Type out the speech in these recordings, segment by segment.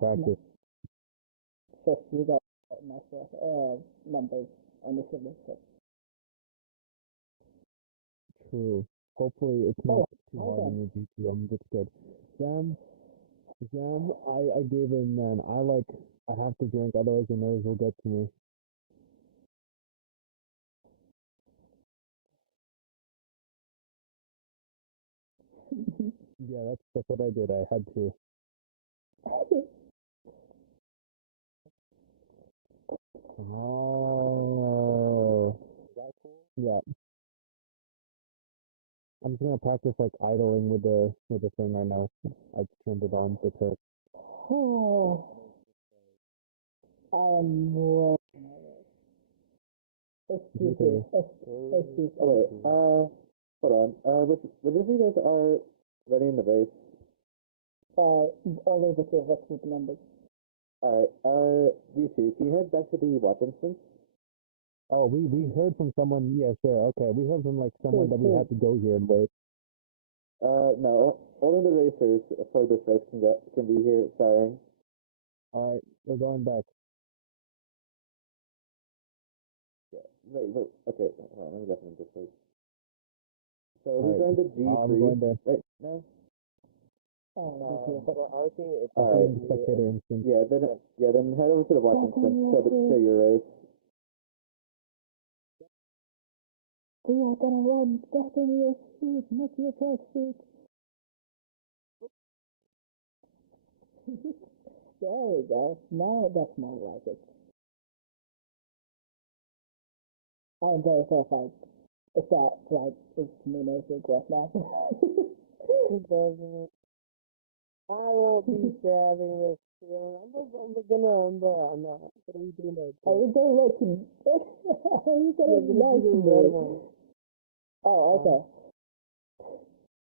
can't practice. Just you got nice numbers initially. So. True. Hopefully it's not too hard on your G2. I'm just scared. Sam, I gave in, man. I have to drink, otherwise the nerves will get to me. Yeah, that's what I did. I had to. Oh. Yeah. I'm just gonna practice like idling with the thing right now. I turned it on the turret. I'm working. It's G3. It's G3. Oh, wait, hold on. Which of you guys are ready in the base? Only the two of us with the numbers. Alright, you two, can you head back to the watch instance? Oh, we heard from someone. Yeah, sure. Okay, we heard from like someone that we had to go here and wait. No, only the racers for this race can be here. Sorry. All right, we're going back. Yeah. Wait. Okay. Hold on, let me definitely just wait. So we're going to G3 I'm going there. right now. For our team, it's Alright, spectator instance. Yeah, then head over to the watch instance to your race. We are gonna run back in your suit, not your track suit. There we go. Now that's more like it. I am very terrified. If that flight is communicating right now. It doesn't. I won't be grabbing this steering. I'm not. What are we doing there? Are you gonna let him? Are you gonna do the red one. Oh, okay.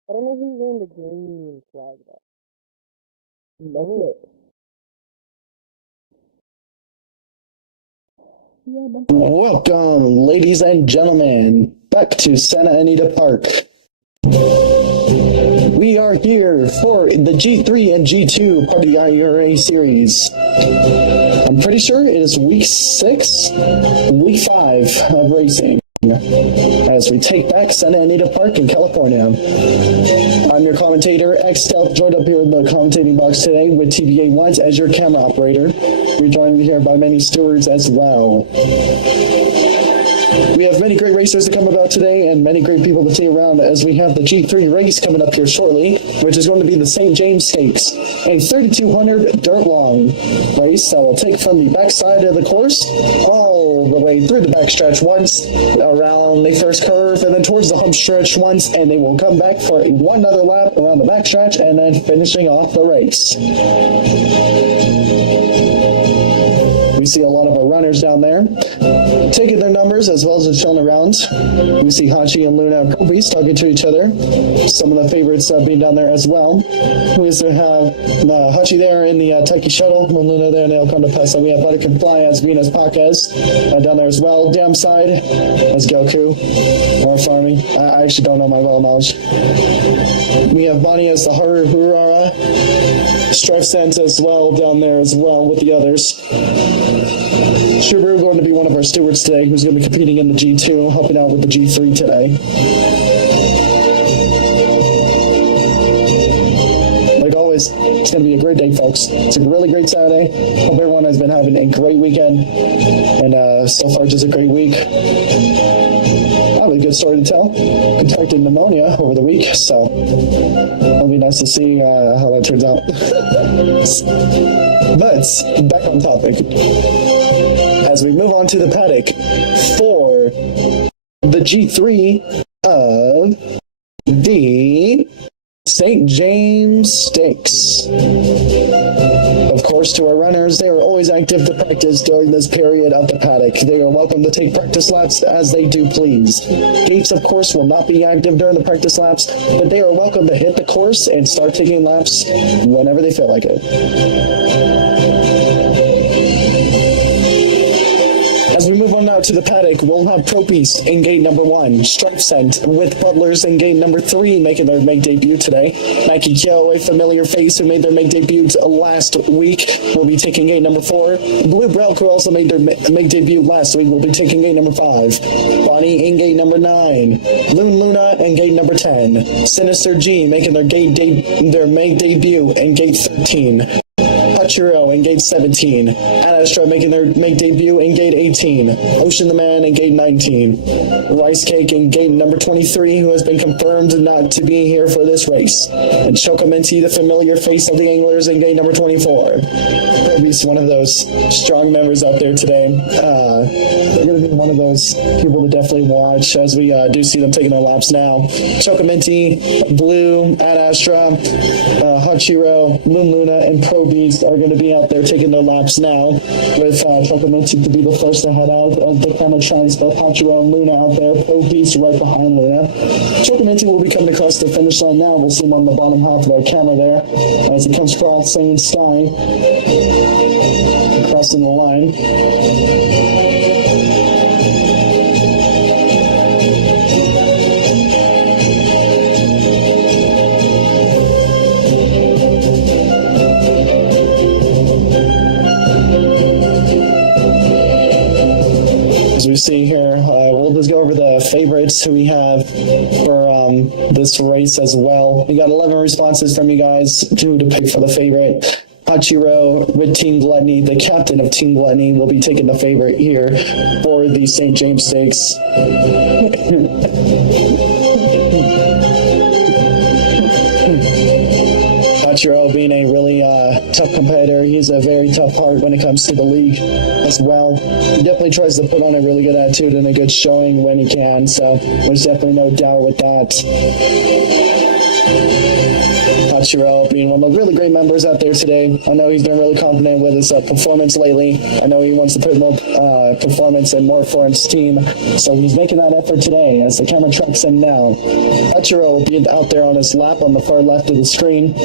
I don't know who's wearing the green flag though. That's it. Welcome, ladies and gentlemen, back to Santa Anita Park. We are here for the G3 and G2 part of the IURA series. I'm pretty sure it is week 5 of racing, as we take back Santa Anita Park in California. I'm your commentator, X-Stealth, joined up here in the commentating box today with TBA Wines as your camera operator. We're joined here by many stewards as well. We have many great racers to come about today and many great people to see around as we have the G3 race coming up here shortly, which is going to be the St. James Stakes, a 3,200 dirt long race that will take from the backside of the course all the way through the backstretch once, around the first curve, and then towards the hump stretch once, and they will come back for one other lap around the backstretch and then finishing off the race. We see a lot of our runners down there taking their numbers as well as just chilling around. We see Hachi and Luna and Kobe talking to each other. Some of the favorites being down there as well. We also have Hachi there in the Taiki shuttle, and Luna there in the El Conde Pesa. We have Buttercup Fly as Venus Pacas down there as well. Damn side as Goku or farming. I actually don't know my well knowledge. We have Bonnie as the Harurara. Strife Sense as well down there as well with the others. Subaru going to be one of our stewards today, who's going to be competing in the G2, helping out with the G3 today. Like always, it's going to be a great day, folks. It's a really great Saturday. Hope everyone has been having a great weekend, and so far just a great week. I have a good story to tell. Contracted pneumonia over the week, so it'll be nice to see how that turns out. But back on topic. As we move on to the paddock for the G3 of the St. James Stakes. Of course, to our runners, they are always active to practice during this period of the paddock. They are welcome to take practice laps as they do please. Gates, of course, will not be active during the practice laps, but they are welcome to hit the course and start taking laps whenever they feel like it. As we move on now to the paddock, we'll have Pro Beast in gate number 1, Stripe Scent with Butlers in gate number 3 making their make debut today. Mackie Kyo, a familiar face who made their make debut last week, will be taking gate number 4. Blue Brelk, who also made their make debut last week, will be taking gate number 5. Bonnie in gate number 9. Loon Luna in gate number 10. Sinister G making their make debut in gate 13. Hachiro in gate 17. Adastra making their make debut in gate 18. Ocean the Man in gate 19. Rice Cake in gate number 23, who has been confirmed not to be here for this race. And Chocominty, the familiar face of the anglers, in gate number 24. Probably one of those strong members out there today. They're going to be one of those people to definitely watch as we do see them taking their laps now. Chocominty, Blue, Adastra, Hachiro, Moon Luna, and Pro Beast are going to be out there taking their laps now, with Chocominty to be the first to head out. The camera shines both Hachiro and Luna out there. Pro Beast right behind Luna. Chocominty will be coming across the finish line now. We'll see him on the bottom half of our camera there as he comes crossing Sky, crossing the line. As we see here, we'll just go over the favorites who we have for this race as well. We got 11 responses from you guys to pick for the favorite. Hachiro with Team Gluttony, the captain of Team Gluttony, will be taking the favorite here for the St. James Stakes. Hachiro being a really tough competitor. He's a very tough heart when it comes to the league as well. He definitely tries to put on a really good attitude and a good showing when he can, so there's definitely no doubt with that. Hachiro being one of the really great members out there today. I know he's been really confident with his performance lately. I know he wants to put more performance and more for his team, so he's making that effort today as the camera tracks him now. Hachiro will be out there on his lap on the far left of the screen.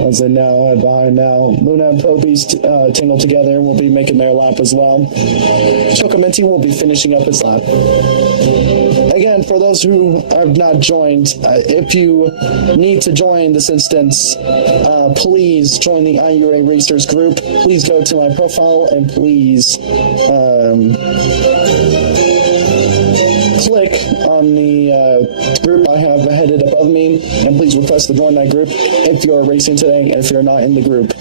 As they now head behind now. Luna and Pro Beast tangled together and will be making their lap as well. Chocominty will be finishing up his lap. Again, for those who have not joined, if you need to join this instance, please join the IURA Racers group. Please go to my profile and please click on the group I have headed above me, and please request to join that group if you're racing today and if you're not in the group.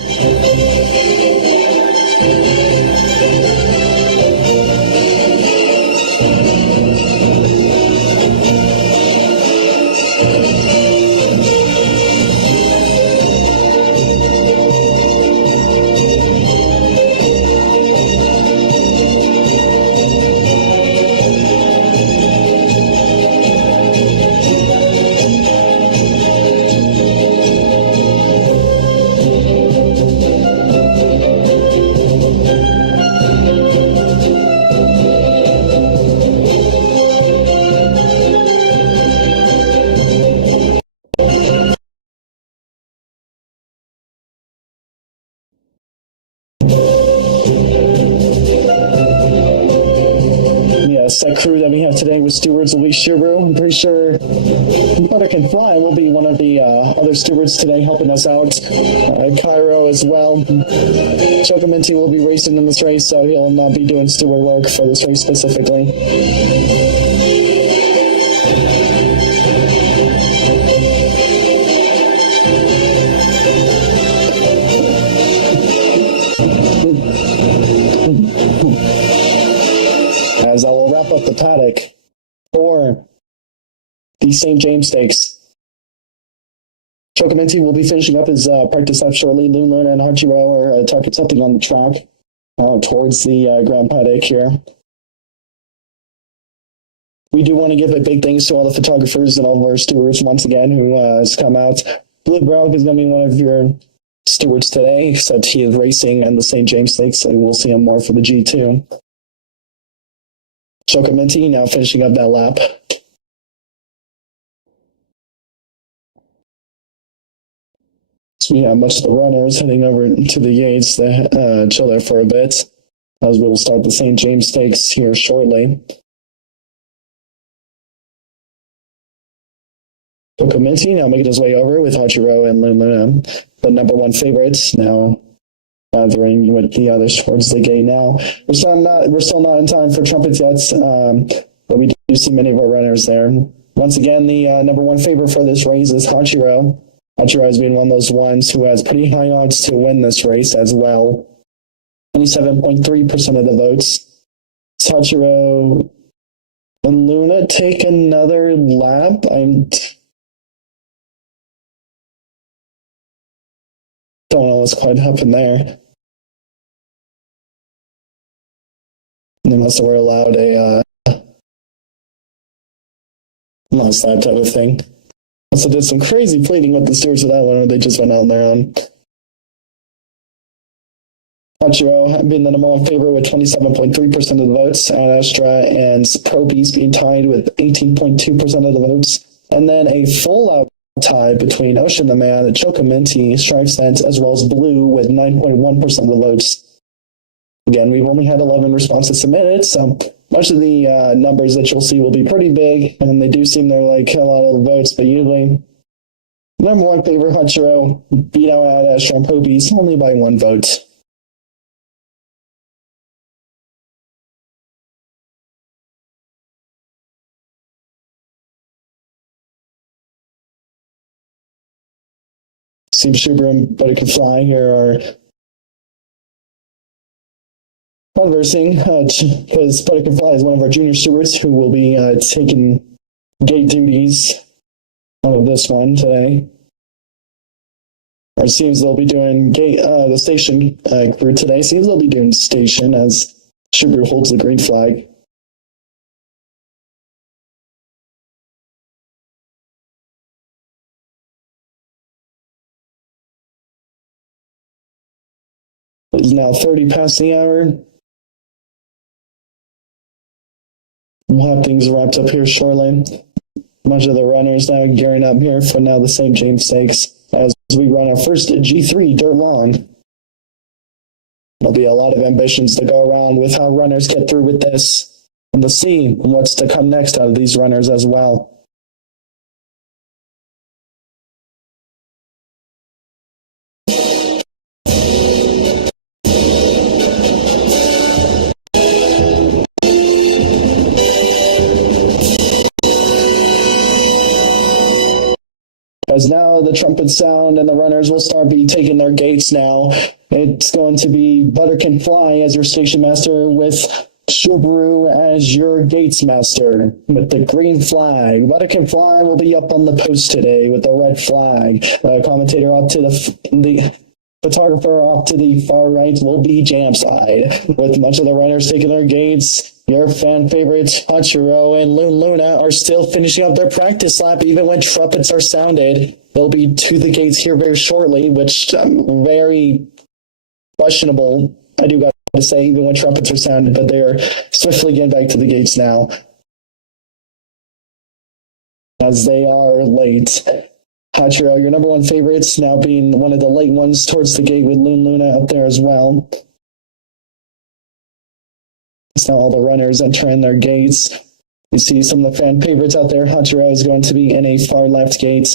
That crew that we have today with stewards Elise Shiru. I'm pretty sure Butter Can Fly will be one of the other stewards today helping us out. Cairo as well. Chocominty will be racing in this race, so he'll not be doing steward work for this race specifically. As I will wrap up the paddock for the St. James Stakes. Chocominty will be finishing up his practice lap shortly. Loon Luna and Hachiro are talking something on the track towards the Grand Paddock here. We do want to give a big thanks to all the photographers and all of our stewards once again who has come out. Blue Brelk is going to be one of your stewards today, except he is racing in the St. James Stakes, so we'll see him more for the G2. Chocominty now finishing up that lap. So we have much of the runners heading over to the gates to chill there for a bit. as we will start the St. James Stakes here shortly. Kokominti now making his way over with Hachiro and Luna, the number one favorites, now gathering with the others towards the gate now. We're still not in time for trumpets yet, but we do see many of our runners there. Once again, the number one favorite for this race is Hachiro. Hachiro has been one of those ones who has pretty high odds to win this race as well. 27.3% of the votes. Hachiro and Luna take another lap. Don't know what's quite happened there. Unless we're allowed a last lap type of thing. Also did some crazy pleading with the stewards of that one, where they just went out on their own. Hachiro being the number one favorite with 27.3% of the votes, and Astra and Pro Beast being tied with 18.2% of the votes. And then a full-out tie between Ocean the Man, Chocominti, Stripe Sense, as well as Blue with 9.1% of the votes. Again, we've only had 11 responses submitted, so much of the numbers that you'll see will be pretty big, and they do seem they're like a lot of the votes, but usually number one favorite Hachiro beat out at Astra and Pro Beast only by one vote. Steve Schubert and Butterfly here are conversing because Butterfly is one of our junior stewards who will be taking gate duties out of this one today. Or it seems they'll be doing gate, the station crew today. Seems they'll be doing station as Schubert holds the green flag. It is now 30 past the hour. We'll have things wrapped up here shortly. Much of the runners now gearing up here for now the St. James Stakes as we run our first G3 dirt long. There'll be a lot of ambitions to go around with how runners get through with this, and to see what's to come next out of these runners as well. As now the trumpets sound and the runners will start be taking their gates now. It's going to be Butterkin Fly as your station master with Subaru as your gates master with the green flag. Butterkin Fly will be up on the post today with the red flag. Commentator up to the photographer off to the far right will be Jamside, with much of the runners taking their gates. Your fan favorites, Hachiro and Luna, are still finishing up their practice lap, even when trumpets are sounded. They'll be to the gates here very shortly, which very questionable, I do got to say, even when trumpets are sounded, but they are swiftly getting back to the gates now, as they are late. Hachiro, your number one favorites, now being one of the late ones towards the gate with Luna up there as well. It's now all the runners entering their gates. You see some of the fan favorites out there. Hachiro is going to be in a far left gate.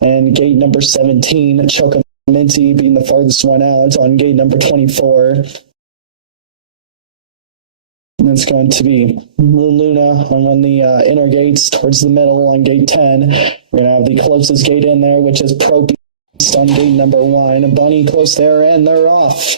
And gate number 17, Chocominti being the farthest one out on gate number 24. And it's going to be Luna on one of the inner gates towards the middle on gate 10. We're going to have the closest gate in there, which is Pro Beast on gate number 1. Bunny close there, and they're off.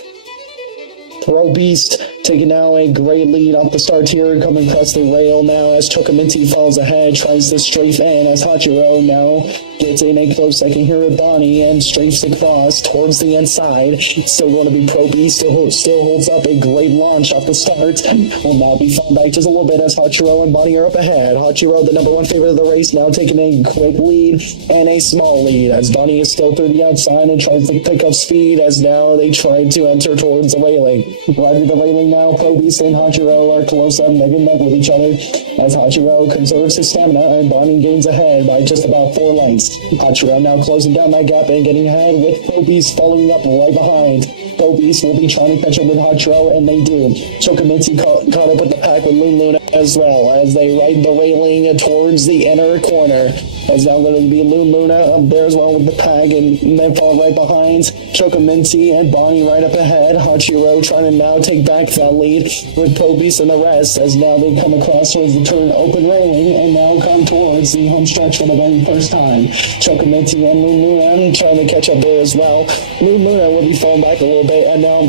Pro Beast taking now a great lead off the start here, coming across the rail now as Chocominti falls ahead, tries to strafe in as Hachiro now gets in a close second here with Bonnie and strafes across towards the inside. Still going to be Pro Beast, still holds up a great launch off the start. Will now be found back just a little bit as Hachiro and Bonnie are up ahead. Hachiro, the number one favorite of the race, now taking a quick lead and a small lead as Bonnie is still through the outside and tries to pick up speed as now they try to enter towards the railing. Right at the railing now, Pro Beast and Hachiro are close up, neck and neck with each other. as Hachiro conserves his stamina and Bonnie gains ahead by just about 4 lengths. Hachiro now closing down that gap and getting ahead with Pro Beast following up right behind. Pro Beast will be trying to catch up with Hachiro, and they do. Chokomitsu caught up with the pack with Moon Luna as well as they ride the railing towards the inner corner. As now going to be Moon Luna up there as well with the pack, and then fall right behind. Chokominti and Bonnie right up ahead. Hachiro trying to now take back that lead with Pro Beast and the rest as now they come across towards the turn open railing and now come towards the home stretch for the very first time. Chokominti and Moon Luna trying to catch up there as well. Moon Luna will be falling back a little bit, and now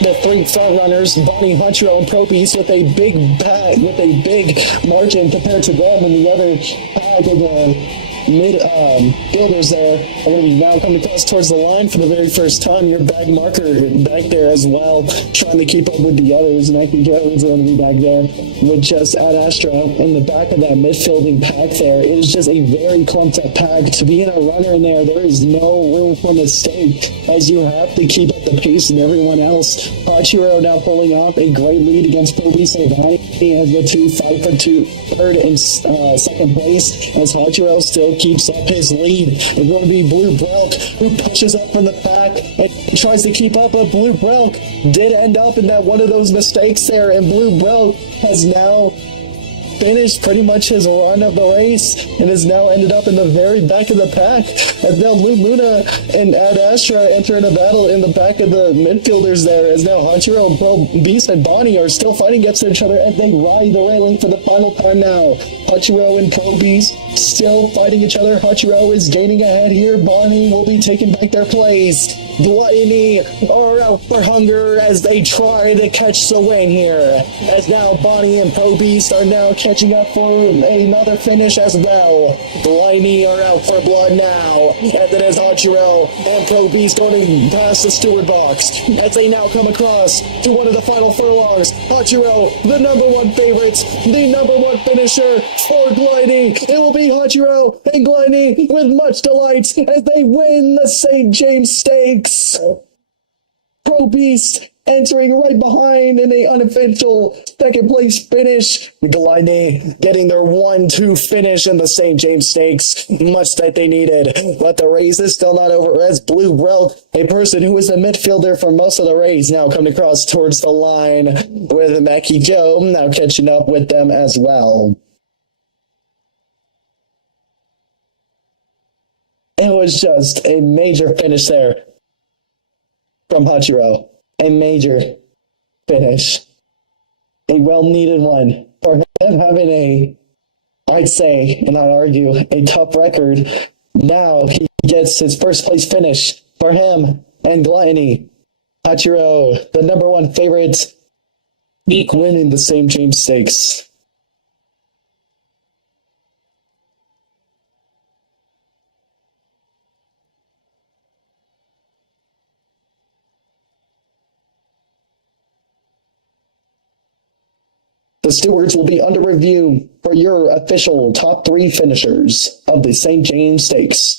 the 3 front runners, Bonnie, Hachiro, and Pro Beast, with a big margin compared to them and the other pack of the builders there are going to be now coming across towards the line for the very first time. Your bag marker back there as well, trying to keep up with the others, and I think Joe's going to be back there with just Ad Astra in the back of that midfielding pack there. It is just a very clumped up pack. To be in a runner in there, there is no room for mistake, as you have to keep up the pace and everyone else. Hachiro now pulling off a great lead against Pro Beast and Bonnie as the 2 fight for third and second place, as Hachiro still keeps up his lead. It's going to be Blue Brelk who pushes up from the pack and tries to keep up, but Blue Brelk did end up in that one of those mistakes there, and Blue Brelk has now finished pretty much his run of the race and has now ended up in the very back of the pack. As now Luna and Ad Astra enter in a battle in the back of the midfielders there, as now Hachiro, Pro Beast, and Bonnie are still fighting against each other as they ride the railing for the final time now. Hachiro and Pro Beast still fighting each other. Hachiro is gaining ahead here. Bonnie will be taking back their place. Gluttony are out for hunger as they try to catch the win here. As now Bonnie and Pro Beast are now catching up for another finish as well. Gluttony are out for blood now. As it is Hachiro and Pro Beast going past the steward box as they now come across to one of the final furlongs. Hachiro, the number 1 favorites, the number 1 finisher for Gluttony. It will be Hachiro and Gluttony with much delight as they win the St. James Stakes. Pro Beast entering right behind in a unofficial second place finish. Gluttony getting their 1-2 finish in the St. James Stakes, much that they needed. But the race is still not over as Blue Brelk, a person who was a midfielder for most of the race, now coming across towards the line with Mackie Joe now catching up with them as well. It was just a major finish there from Hachiro. A major finish. A well-needed one. For him having I'd say, and I'd argue, a tough record, now he gets his first place finish for him and Gluttony. Hachiro, the number 1 favorite, winning the St. James Stakes. The stewards will be under review for your official top 3 finishers of the St. James Stakes.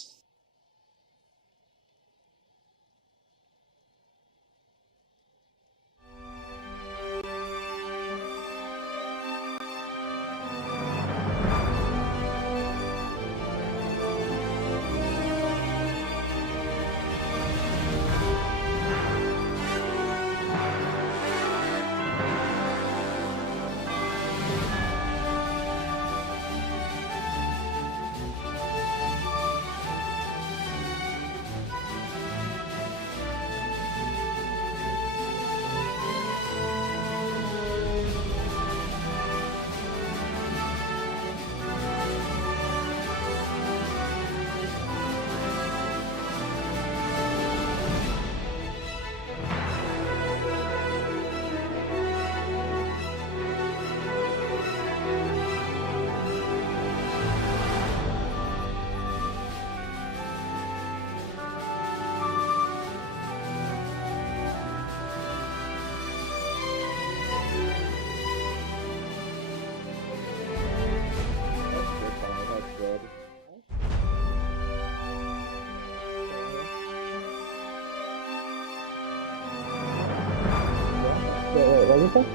Wait, what did you say?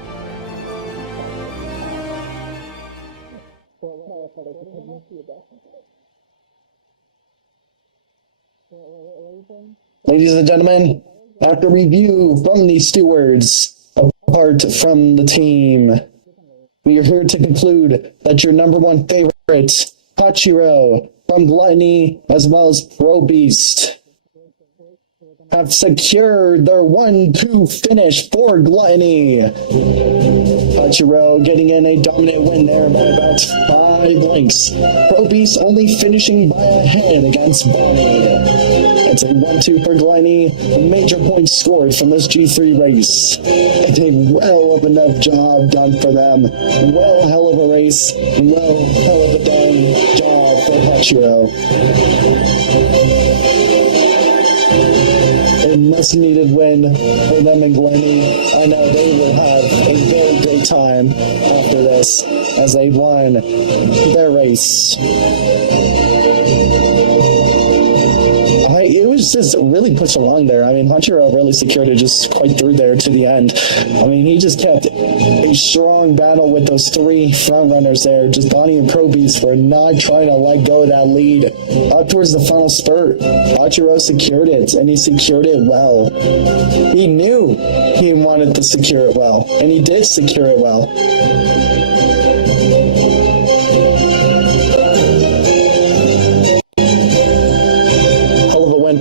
What are you saying? Ladies and gentlemen, after review from the stewards, apart from the team, we are here to conclude that your number one favorite, Hachiro, from Gluttony, as well as Pro Beast, have secured their 1-2 finish for Gluttony. Hachiro getting in a dominant win there by about 5 lengths. Pro Beast only finishing by a head against Bonnie. It's a 1-2 for Gluttony. Major points scored from this G3 race. It's a well of enough job done for them. Well hell of a race. Well hell of a done job for Hachiro. A much needed win for them in Gluttony. I know they will have a very great time after this as they won their race. It was just really pushed along there. I mean, Hachiro really secured it just quite through there to the end. I mean, he just kept a strong battle with those 3 front runners there. Just Bonnie and Pro Beast were not trying to let go of that lead. Up towards the final spurt, Hachiro secured it, and he secured it well. He knew he wanted to secure it well, and he did secure it well.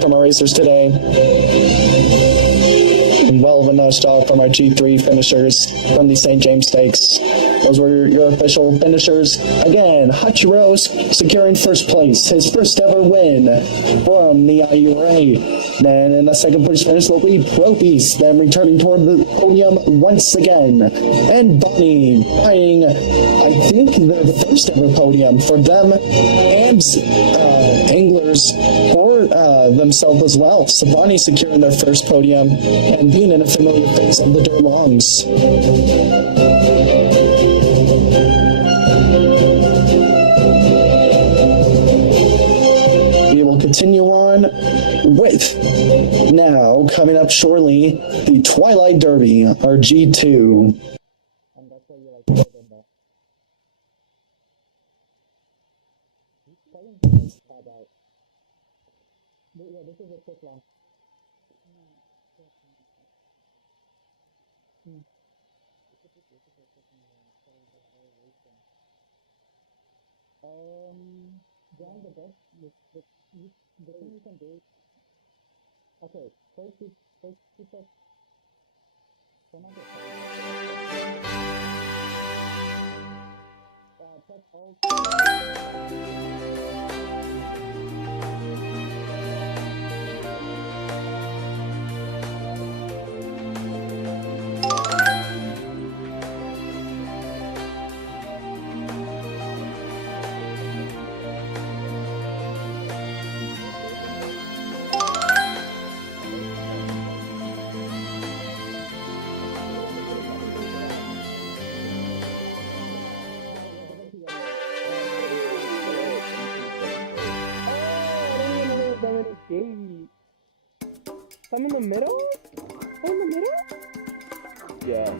From our racers today. And well of a nice job from our G3 finishers from the St. James Stakes. Those were your official finishers. Again, Hachiro securing first place, his first ever win from the IURA. Then in the second place finish will be Pro Beast, then returning toward the podium once again. And Bonnie buying, I think, their first ever podium for them and anglers for themselves as well. So Bonnie securing their first podium and being in a familiar face of the Durlongs. We will continue on with, now coming up shortly, the Twilight Derby, our G2. And that's why you like more than that. Yeah, this is a quick one. Join the best. The thing you can do. Okay, first you said. Press all. I'm in the middle? I'm in the middle? Yeah.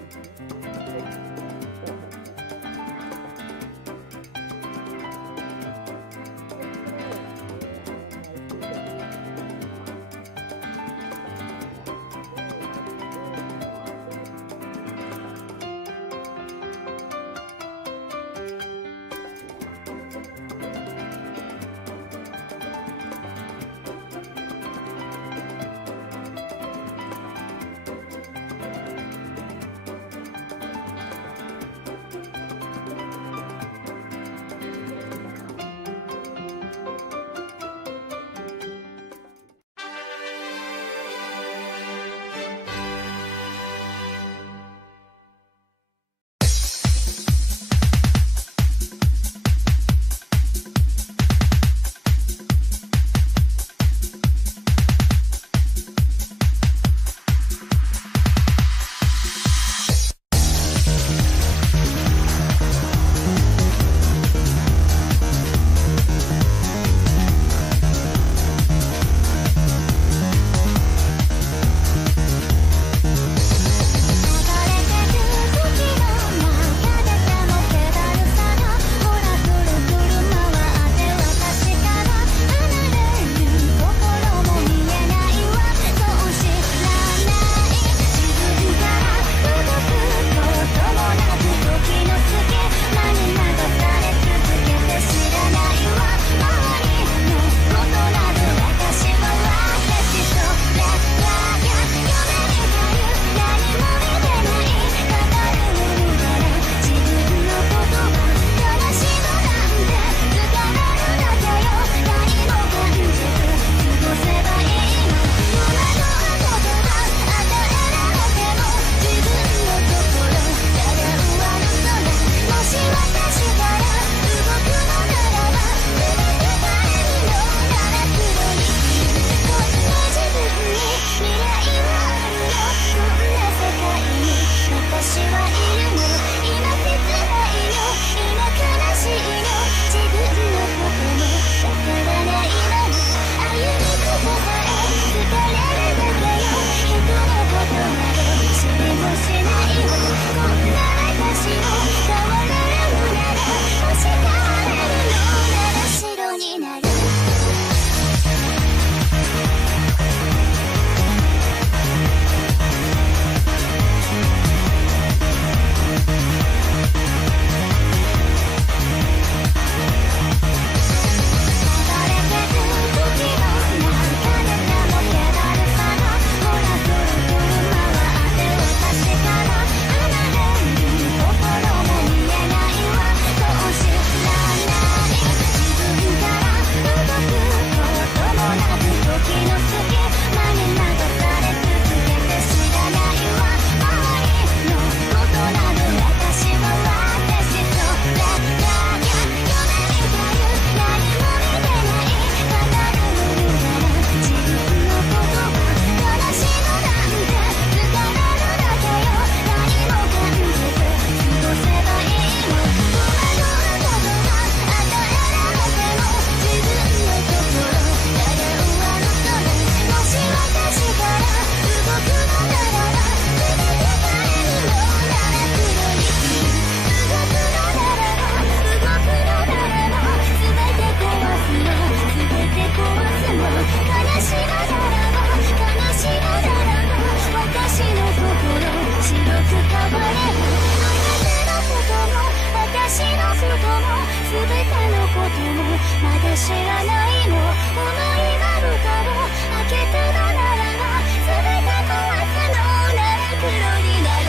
もまだ知らないの思いがルカを開けたのならば全て壊すのなら黒になれ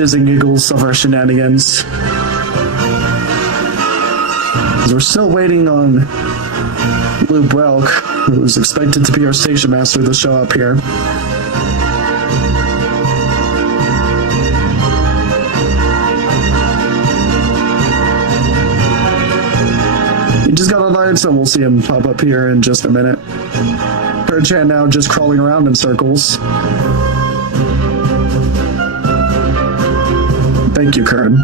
jizz and giggles of our shenanigans. We're still waiting on Blue Brelk, who's expected to be our station master, to show up here. He just got online, so we'll see him pop up here in just a minute. Her chat now just crawling around in circles. Thank you, Kern.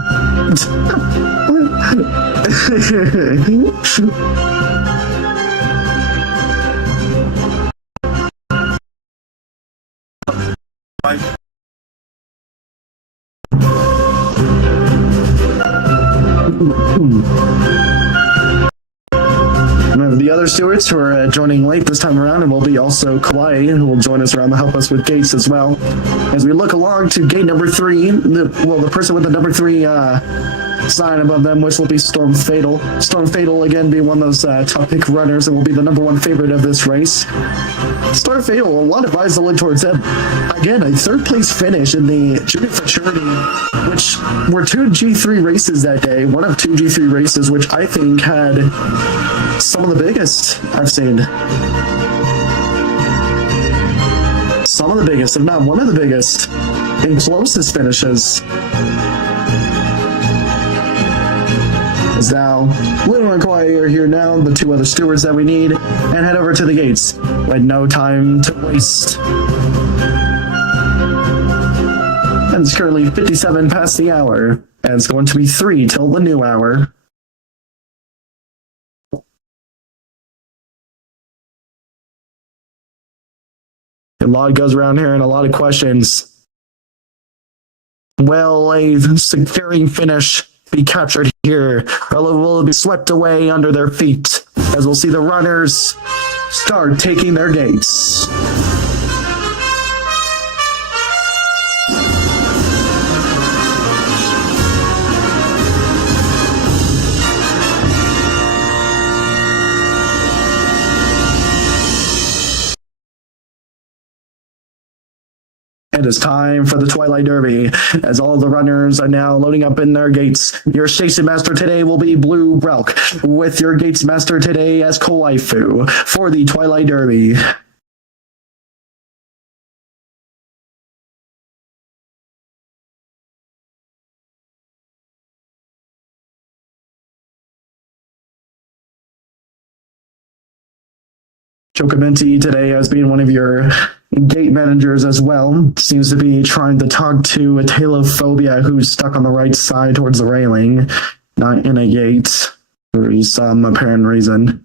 The other stewards who are joining late this time around, and will be also Kauai, who will join us around to help us with gates as well. As we look along to gate number 3, the person with the number 3 sign above them, which will be Storm Fatal. Storm Fatal, again, being one of those top pick runners and will be the number 1 favorite of this race. Storm Fatal, a lot of eyes to look towards him. Again, a 3rd place finish in the Junior Fraternity, which were 2 G3 races that day. One of 2 G3 races, which I think had some of the biggest I've seen. Some of the biggest, if not one of the biggest, and closest finishes. As now, Luna and Kauai are here now, the 2 other stewards that we need, and head over to the gates with no time to waste. And it's currently 57 past the hour, and it's going to be 3 till the new hour. A lot goes around here and a lot of questions. Will a securing finish be captured here, or will it be swept away under their feet, as we'll see the runners start taking their gates. It is time for the Twilight Derby, as all the runners are now loading up in their gates. Your station master today will be Blue Brelk, with your gates master today as Kowaifu for the Twilight Derby. Chocomenti today as being one of your gate managers as well. Seems to be trying to talk to a Talophobia who's stuck on the right side towards the railing, not in a gate for some apparent reason.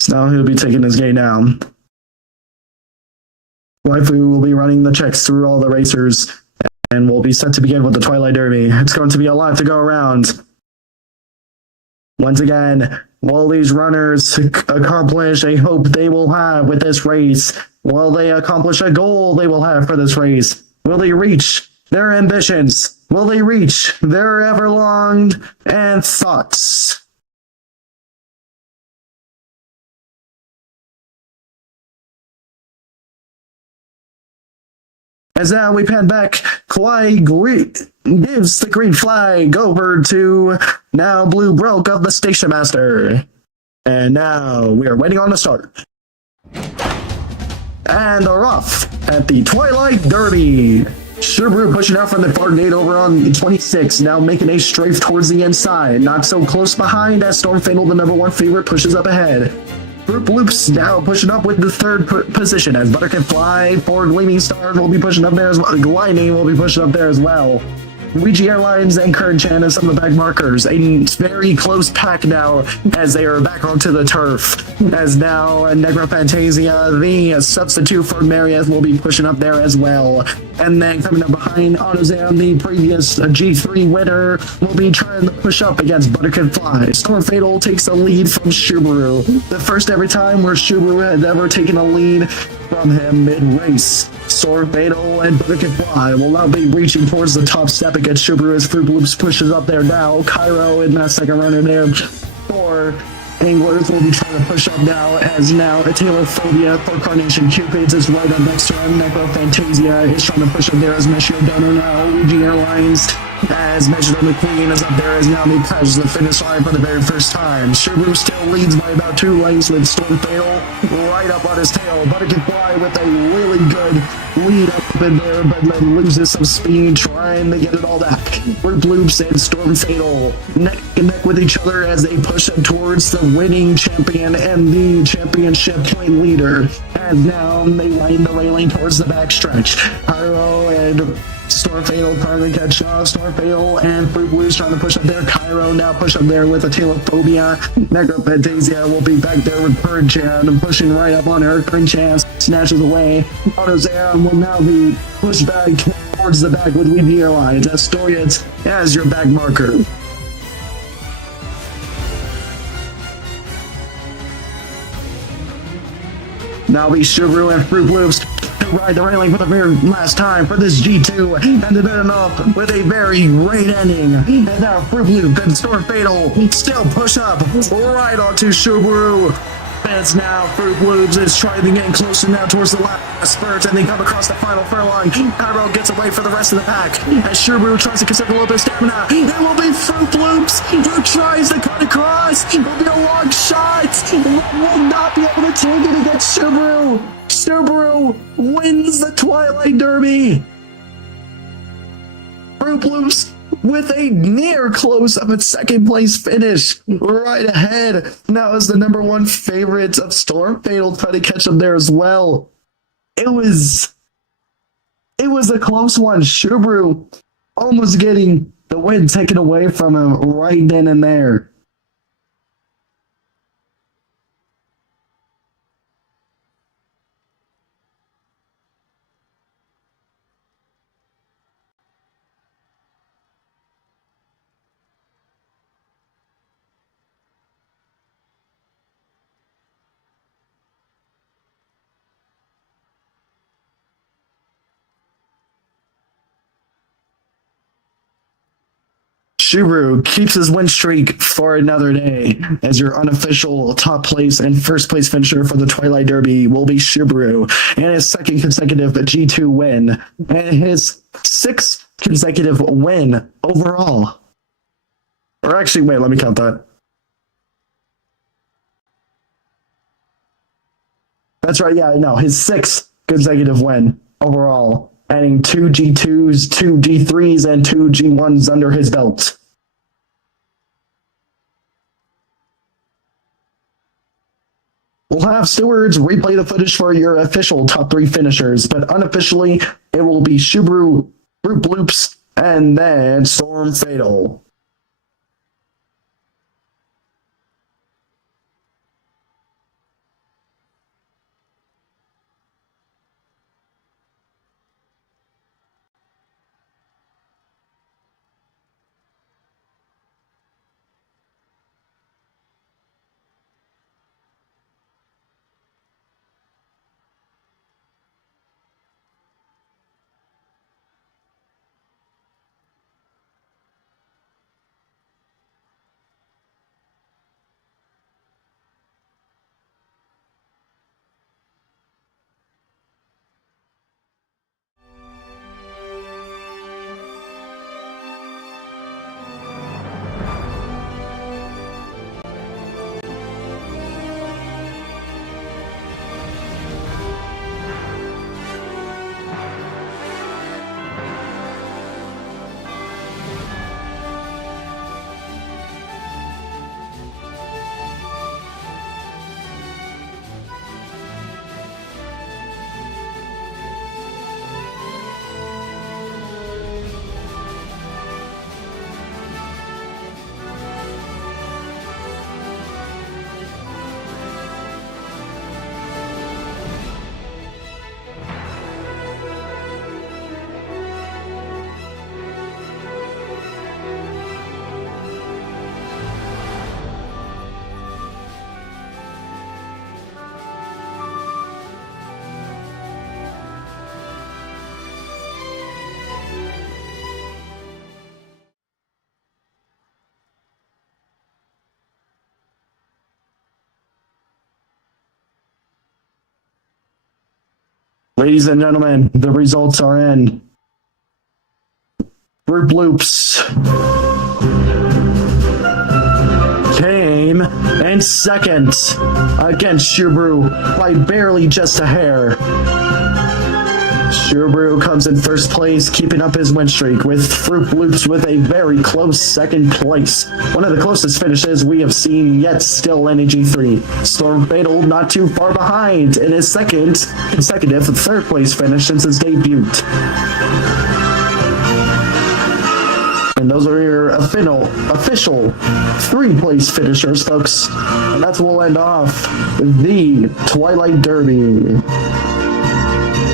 So now he'll be taking his gate down. Waifu will be running the checks through all the racers, and will be set to begin with the Twilight Derby. It's going to be a lot to go around. Once again, will these runners accomplish a hope they will have with this race? Will they accomplish a goal they will have for this race? Will they reach their ambitions? Will they reach their ever-longed and thoughts? As now we pan back, Kauai gives the green flag over to now Blue Brelk of the Station Master. And now we are waiting on the start. And they're off at the Twilight Derby. Subaru pushing out from the far gate over on 26, now making a strafe towards the inside. Not so close behind as Storm Fatal, the number 1 favorite, pushes up ahead. Group Loops now pushing up with the 3rd position as Buttercup Fly, 4 Gleaming Stars will be pushing up there as well. Gliding will be pushing up there as well. Luigi Airlines and Kern Chan as some of the back markers. A very close pack now as they are back onto the turf. As now Necrophantasia, the substitute for Marius, will be pushing up there as well. And then coming up behind AutoZan, the previous G3 winner, will be trying to push up against Buttercup Fly. Storm Fatal takes the lead from Subaru. The first ever time where Subaru has ever taken a lead from him mid-race. Sword Fatal and Buttercup Fly will now be reaching towards the top step against Subaru as Fruit Loops pushes up there now. Cairo in that second runner there for Anglers will be trying to push up now as now Italophobia for Carnation Cupids is right up next to him. Necro Fantasia is trying to push up there as Meshio Donor now. Ouija Airlines as Measured McQueen is up there as now he passes the finish line for the very first time. Subaru still leads by about 2 lengths with Storm Fatal right up on his tail. Buttercup Fly with a really good lead up in there, but then loses some speed trying to get it all back. Fruit Loops and Storm Fatal neck and neck with each other as they push up towards the winning champion and the championship point leader. And now they line the railing towards the backstretch. Cairo and Storm Fatal trying to catch up. Storm Fatal and Fruit Loops trying to push up there. Cairo now push up there with a Talophobia. Necro Fantasia will be back there with Bird Chan and pushing right up on her. Green Chance snatches away. AutoZan will now be pushed back towards the back with Ouija Airlines. Astorians as your back marker. Now be Subaru and Fruit Loops to ride the railing for the very last time for this G2 and to end up with a very great ending. And now Fruit Loop and Storm Fatal still push up right onto Subaru. As now Fruit Loops is trying to get closer now towards the last spurt and they come across the final furlong. Cairo gets away for the rest of the pack as Subaru tries to conserve a little bit of stamina. It will be Fruit Loops who tries to cut across. It will be a long shot. Will not be able to take it against Subaru. Subaru wins the Twilight Derby. Fruit Loops with a near close of its second place finish right ahead. Now is the number one favorite of Storm Fatal trying to catch up there as well. It was a close one. Subaru almost getting the win taken away from him right then and there. Subaru keeps his win streak for another day as your unofficial top place and first place finisher for the Twilight Derby will be Subaru and his second consecutive G2 win and his sixth consecutive win overall. Or actually, wait, let me count that. That's right, yeah, no, his sixth consecutive win overall, adding 2 G2s, 2 G3s, and 2 G1s under his belt. We'll have stewards replay the footage for your official top 3 finishers, but unofficially, it will be Subaru, Fruit Loops, and then Storm Fatal. Ladies and gentlemen, the results are in. Group Loops came in second against Subaru by barely just a hair. Subaru comes in first place, keeping up his win streak, with Fruit Loops with a very close second place. One of the closest finishes we have seen yet still in a G3. Storm Fatal not too far behind in his second consecutive third place finish since his debut. And those are your official 3-place finishers, folks. And that's what will end off the Twilight Derby.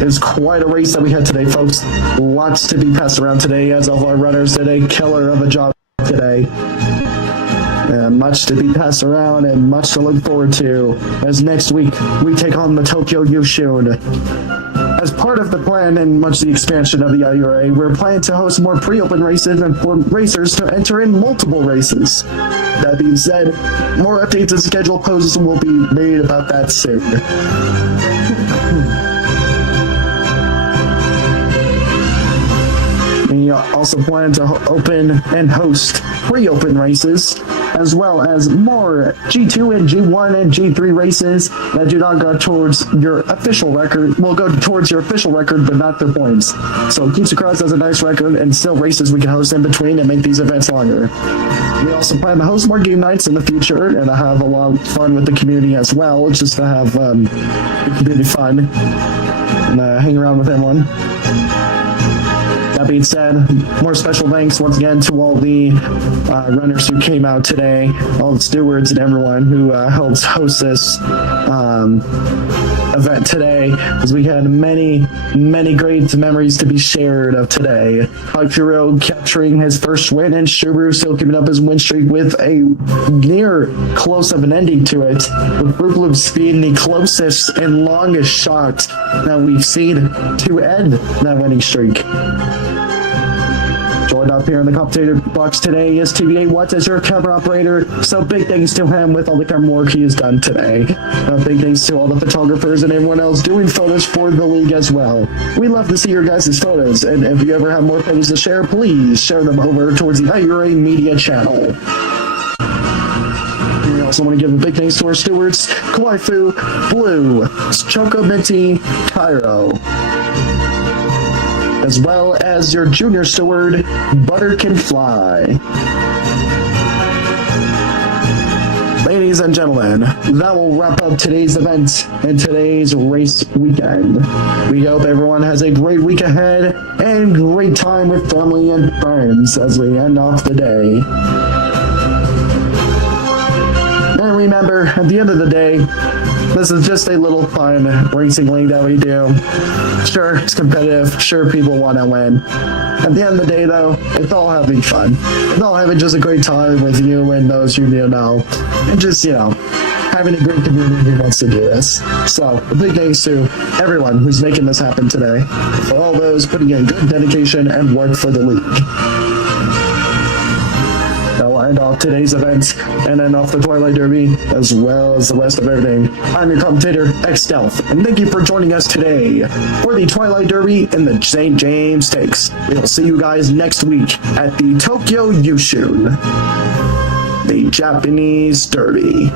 It's quite a race that we had today, folks. Lots to be passed around today, as all our runners did a killer of a job today. And much to be passed around and much to look forward to, as next week we take on the Tokyo Yushun. As part of the plan and much the expansion of the IURA, we're planning to host more pre-open races and for racers to enter in multiple races. That being said, more updates and schedule posts will be made about that soon. We also plan to open and host pre-open races, as well as more G2 and G1 and G3 races that do not go towards your official record. Will go towards your official record, but not the points. So it keeps across as a nice record, and still races we can host in between and make these events longer. We also plan to host more game nights in the future, and to have a lot of fun with the community as well, just to have community fun and hang around with everyone. That being said, more special thanks once again to all the runners who came out today, all the stewards and everyone who helped host this event today, as we had many great memories to be shared of today. Hiro capturing his first win, and Subaru still keeping up his win streak with a near close of an ending to it, with Fruit Loops being the closest and longest shot that we've seen to end that winning streak. Joined up here in the commentator box today is TVA Watts as your camera operator, so big thanks to him with all the camera work he has done today. Big thanks to all the photographers and everyone else doing photos for the league as well. We love to see your guys' photos, and if you ever have more photos to share, please share them over towards the IURA media channel. We also want to give a big thanks to our stewards, Kawaifu, Blue, Choco Minty, Cairo, as well as your junior steward, Butter Can Fly. Ladies and gentlemen, that will wrap up today's event and today's race weekend. We hope everyone has a great week ahead and great time with family and friends as we end off the day. And remember, at the end of the day, this is just a little fun racing league that we do. Sure, it's competitive. Sure, people want to win. At the end of the day, though, it's all having fun. It's all having just a great time with you and those you know. And just, having a great community who wants to do this. So, a big thanks to everyone who's making this happen today. For all those putting in good dedication and work for the league. That will end off today's event and end off the Twilight Derby, as well as the rest of everything. I'm your commentator, X-Stealth, and thank you for joining us today for the Twilight Derby and the St. James Stakes. We will see you guys next week at the Tokyo Yushun, the Japanese Derby.